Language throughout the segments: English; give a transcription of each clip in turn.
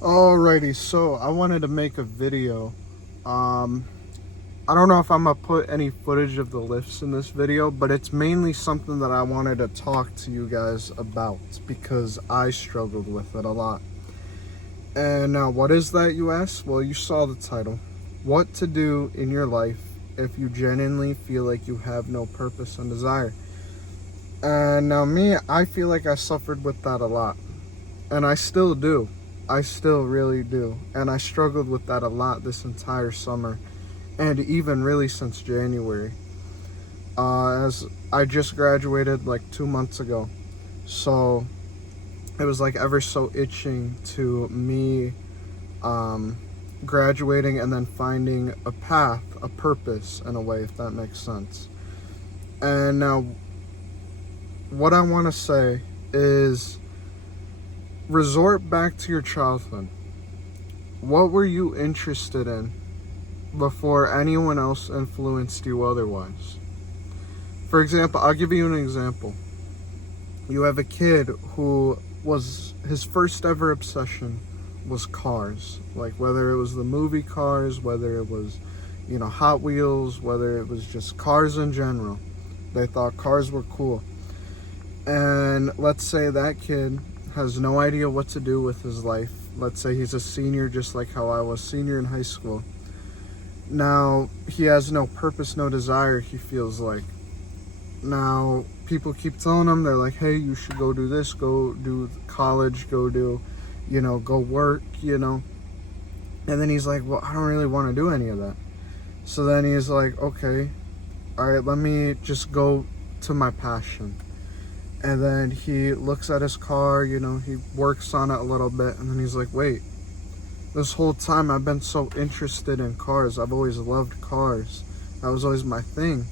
Alrighty, so I wanted to make a video. I don't know if I'm gonna put any footage of the lifts in this video, but it's mainly something that I wanted to talk to you guys about because I struggled with it a lot. And now, what is that, you ask? Well, you saw the title. What to do in your life if you genuinely feel like you have no purpose and desire. And now me, I feel like I suffered with that a lot. And I still do. I still really do. And I struggled with that a lot this entire summer. And even really since January. As I just graduated like 2 months ago. So it was like ever so itching to me graduating and then finding a path, a purpose in a way, if that makes sense. And now what I want to say is resort back to your childhood. What were you interested in before anyone else influenced you otherwise? For example, I'll give you an example. You have a kid who was, his first ever obsession was cars. Like whether it was the movie Cars, whether it was, Hot Wheels, whether it was just cars in general. They thought cars were cool. And let's say that kid has no idea what to do with his life. Let's say he's a senior, just like how I was senior in high school. Now, he has no purpose, no desire, he feels like. Now, people keep telling him, they're like, hey, you should go do this, go do college, go do, go work, And then he's like, well, I don't really want to do any of that. So then he's like, okay, all right, let me just go to my passion. And then he looks at his car, he works on it a little bit, and then he's like, wait, this whole time I've been so interested in cars. I've always loved cars. That was always my thing.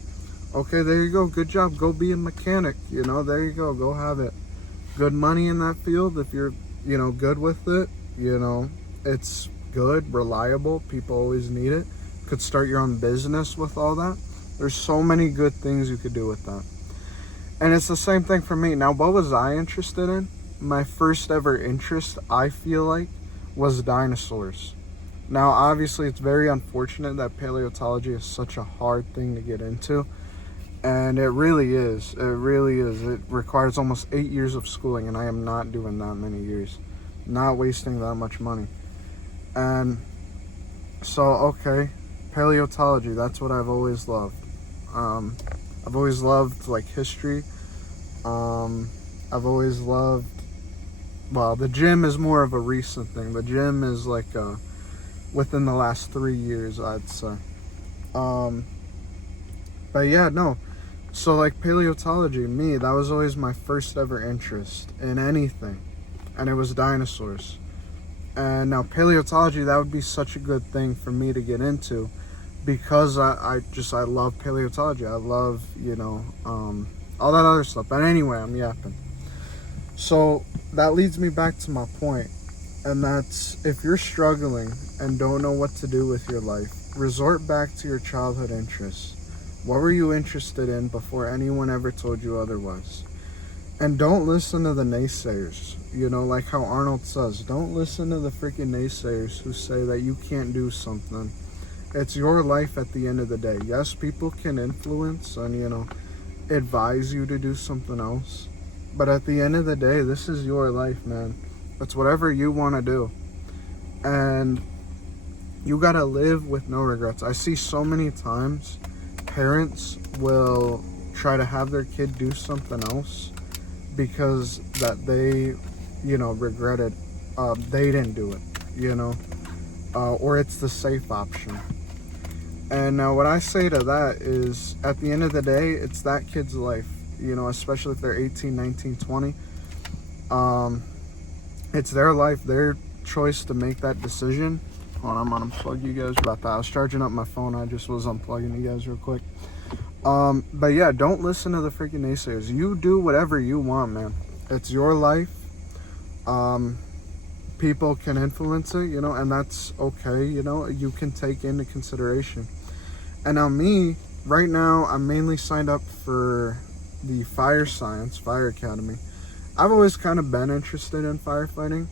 Okay, there you go. Good job. Go be a mechanic, there you go. Go have it. Good money in that field if you're, good with it. It's good, reliable. People always need it. Could start your own business with all that. There's so many good things you could do with that. And it's the same thing for me. Now, what was I interested in? My first ever interest, I feel like, was dinosaurs. Now, obviously, it's very unfortunate that paleontology is such a hard thing to get into. And it really is. It really is. It requires almost 8 years of schooling, and I am not doing that many years. Not wasting that much money. And so, okay, paleontology, that's what I've always loved. I've always loved, like, history. I've always loved, well, the gym is more of a recent thing. The gym is, like, within the last 3 years, I'd say. But, yeah, no. So, like, paleontology, me, that was always my first ever interest in anything. And it was dinosaurs. And now, paleontology, that would be such a good thing for me to get into. Because I love paleontology. I love, all that other stuff. But anyway, I'm yapping. So that leads me back to my point. And that's, if you're struggling and don't know what to do with your life, resort back to your childhood interests. What were you interested in before anyone ever told you otherwise? And don't listen to the naysayers. Like how Arnold says, don't listen to the freaking naysayers who say that you can't do something. It's your life at the end of the day. Yes, people can influence and, advise you to do something else. But at the end of the day, this is your life, man. It's whatever you want to do. And you got to live with no regrets. I see so many times parents will try to have their kid do something else because that they, regretted they didn't do it, or it's the safe option. And now what I say to that is, at the end of the day, it's that kid's life, especially if they're 18, 19, 20. It's their life, their choice to make that decision. Hold on, I'm gonna unplug you guys about that. I was charging up my phone. I just was unplugging you guys real quick. But yeah, don't listen to the freaking naysayers. You do whatever you want, man. It's your life. People can influence it, and that's okay. You can take into consideration. And now me, right now, I'm mainly signed up for the Fire Academy. I've always kind of been interested in firefighting.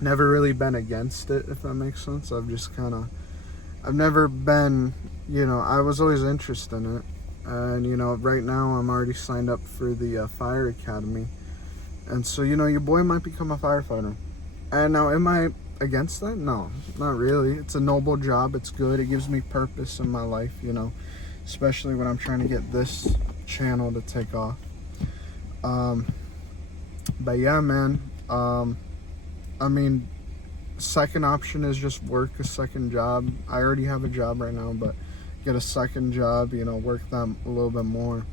Never really been against it, if that makes sense. I've never been, I was always interested in it. And, right now I'm already signed up for the Fire Academy. And so, your boy might become a firefighter. And now, am I against that? No, not really. It's a noble job. It's good. It gives me purpose in my life, especially when I'm trying to get this channel to take off. But yeah, man. I mean, second option is just work a second job. I already have a job right now, but get a second job, work them a little bit more,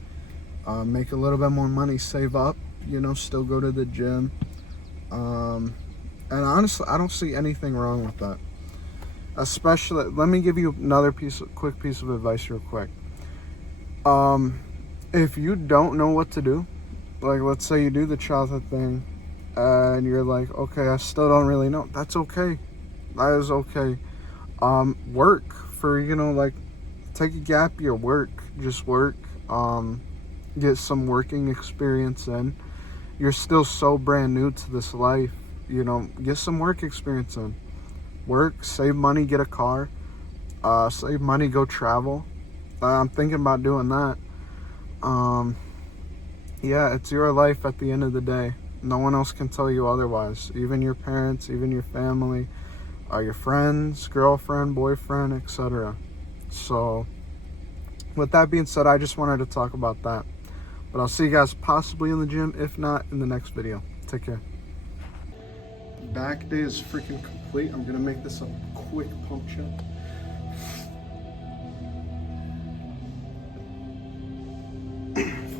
make a little bit more money, save up, still go to the gym. And honestly, I don't see anything wrong with that. Especially, let me give you another quick piece of advice real quick. If you don't know what to do, like let's say you do the childhood thing and you're like, okay, I still don't really know. That's okay. That is okay. Work for, like take a gap year, just work, get some working experience in. You're still so brand new to this life, get some work experience in. Work, save money, get a car, save money, go travel. I'm thinking about doing that. Yeah, it's your life at the end of the day. No one else can tell you otherwise. Even your parents, even your family, your friends, girlfriend, boyfriend, etc. So, with that being said, I just wanted to talk about that. But I'll see you guys possibly in the gym, if not in the next video. Take care. Back day is freaking complete. I'm gonna make this a quick pump check.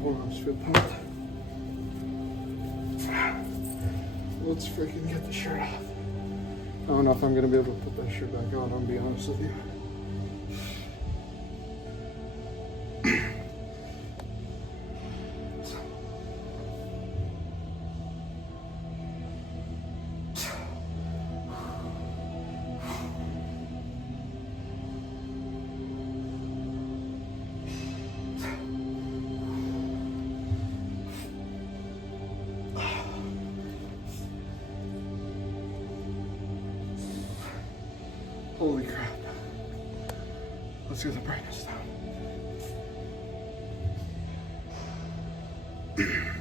Forearms feel pumped. Let's freaking get the shirt off. I don't know if I'm gonna be able to put that shirt back on, I'll be honest with you. Holy crap. Let's get the brightness down.